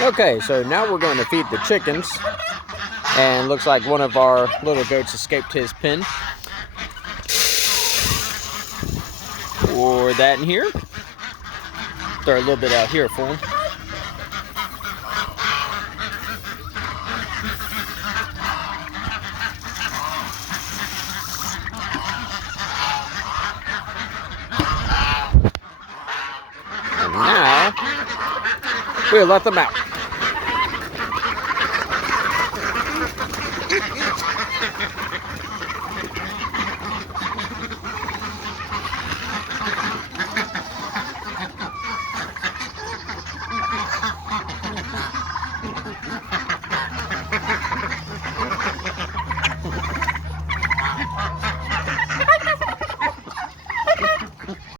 Okay, so now we're going to feed the chickens. And looks like one of our little goats escaped his pen. Pour that in here. Throw a little bit out here for him. And now we'll let them out.